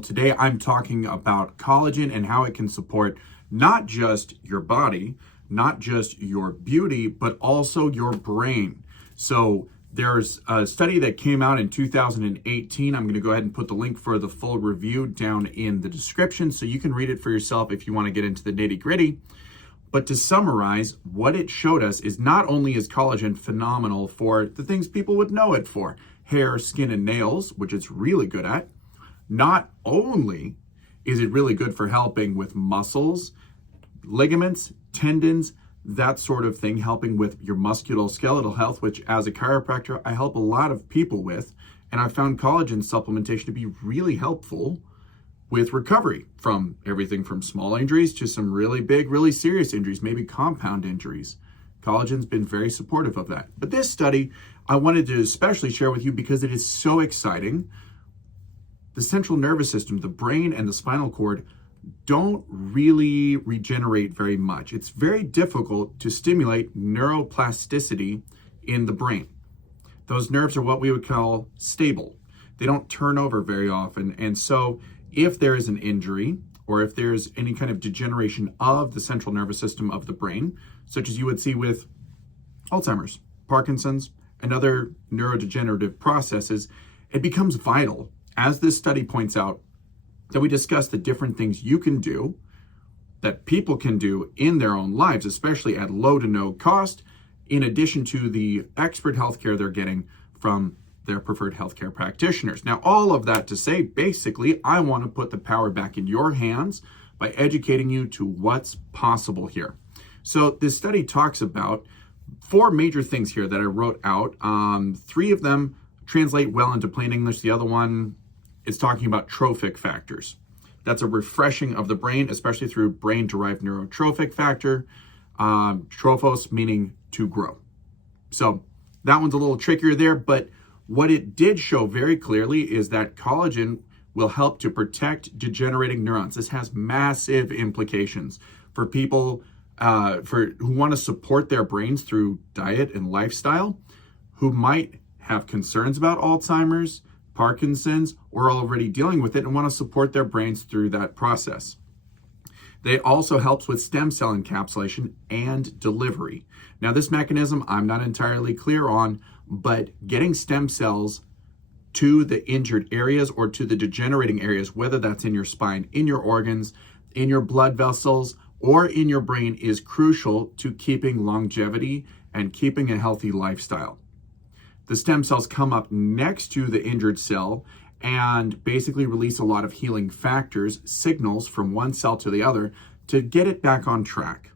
Today I'm talking about collagen and how it can support not just your body, not just your beauty, but also your brain. So there's a study that came out in 2018. I'm going to go ahead and put the link for the full review down in the description so you can read it for yourself if you want to get into the nitty-gritty. But to summarize, what it showed us is not only is collagen phenomenal for the things people would know it for, hair, skin, and nails, which it's really good at. Not only is it really good for helping with muscles, ligaments, tendons, that sort of thing, helping with your musculoskeletal health, which as a chiropractor, I help a lot of people with. And I found collagen supplementation to be really helpful with recovery from everything from small injuries to some really big, really serious injuries, maybe compound injuries. Collagen's been very supportive of that. But this study, I wanted to especially share with you because it is so exciting. The central nervous system, the brain and the spinal cord don't really regenerate very much. It's very difficult to stimulate neuroplasticity in the brain. Those nerves are what we would call stable. They don't turn over very often. And so if there is an injury or if there's any kind of degeneration of the central nervous system of the brain, such as you would see with Alzheimer's, Parkinson's, and other neurodegenerative processes, it becomes vital, as this study points out, that we discuss the different things you can do, that people can do in their own lives, especially at low to no cost, in addition to the expert healthcare they're getting from their preferred healthcare practitioners. Now, all of that to say, basically, I want to put the power back in your hands by educating you to what's possible here. So this study talks about 4 major things here that I wrote out. 3 of them translate well into plain English. The other one is talking about trophic factors. That's a refreshing of the brain, especially through brain-derived neurotrophic factor. Trophos meaning to grow. So that one's a little trickier there, but what it did show very clearly is that collagen will help to protect degenerating neurons. This has massive implications for people who want to support their brains through diet and lifestyle, who might have concerns about Alzheimer's, Parkinson's, or already dealing with it and want to support their brains through that process. It also helps with stem cell encapsulation and delivery. Now, this mechanism I'm not entirely clear on, but getting stem cells to the injured areas or to the degenerating areas, whether that's in your spine, in your organs, in your blood vessels, or in your brain, is crucial to keeping longevity and keeping a healthy lifestyle. The stem cells come up next to the injured cell and basically release a lot of healing factors, signals from one cell to the other to get it back on track.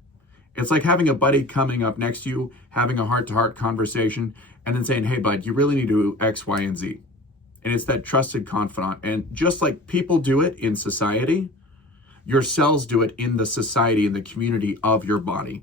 It's like having a buddy coming up next to you, having a heart-to-heart conversation, and then saying, hey, bud, you really need to do X, Y, and Z. And it's that trusted confidant. And just like people do it in society, your cells do it in the society, in the community of your body.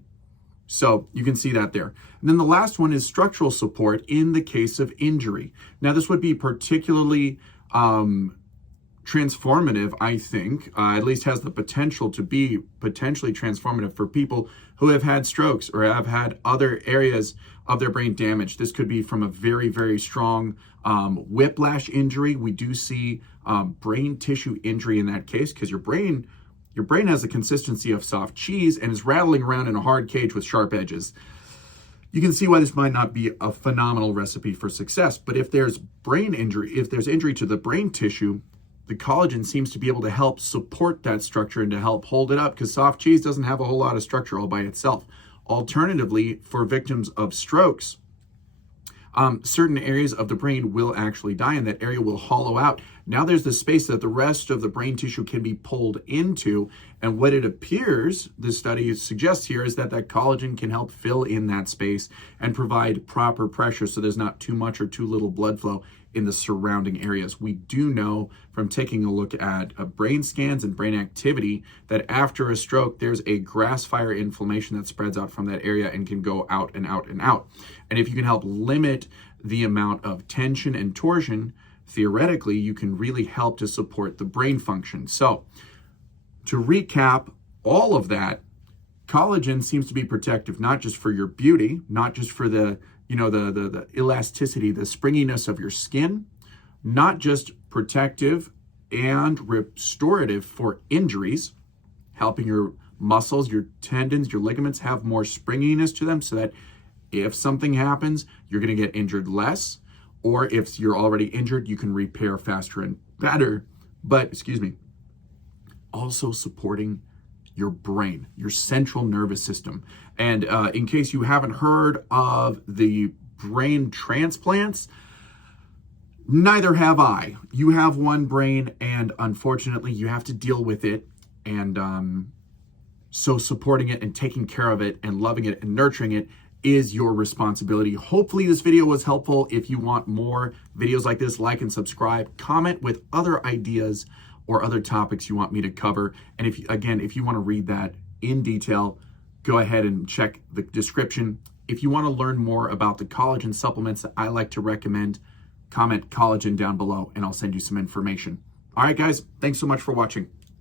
So you can see that there. And then the last one is structural support in the case of injury. Now, this would be particularly transformative, I think, at least has the potential to be potentially transformative for people who have had strokes or have had other areas of their brain damage. This could be from a very, very strong whiplash injury. We do see brain tissue injury in that case because your brain has the consistency of soft cheese and is rattling around in a hard cage with sharp edges. You can see why this might not be a phenomenal recipe for success, but if there's brain injury, if there's injury to the brain tissue, the collagen seems to be able to help support that structure and to help hold it up because soft cheese doesn't have a whole lot of structure all by itself. Alternatively, for victims of strokes, certain areas of the brain will actually die and that area will hollow out. Now there's the space that the rest of the brain tissue can be pulled into. And what it appears, this study suggests here, is that collagen can help fill in that space and provide proper pressure so there's not too much or too little blood flow in the surrounding areas. We do know from taking a look at brain scans and brain activity that after a stroke, there's a grass fire inflammation that spreads out from that area and can go out and out and out. And if you can help limit the amount of tension and torsion, theoretically, you can really help to support the brain function. So to recap all of that, collagen seems to be protective, not just for your beauty, not just for the elasticity, the springiness of your skin, not just protective and restorative for injuries, helping your muscles, your tendons, your ligaments have more springiness to them so that if something happens, you're going to get injured less, or if you're already injured, you can repair faster and better. But, also supporting your brain, your central nervous system. And in case you haven't heard of the brain transplants, neither have I. You have one brain, and unfortunately, you have to deal with it. And so supporting it and taking care of it and loving it and nurturing it is your responsibility. Hopefully this video was helpful. If you want more videos like this, like and subscribe, comment with other ideas or other topics you want me to cover. And if you want to read that in detail, go ahead and check the description. If you want to learn more about the collagen supplements that I like to recommend, comment collagen down below and I'll send you some information. All right, guys, thanks so much for watching.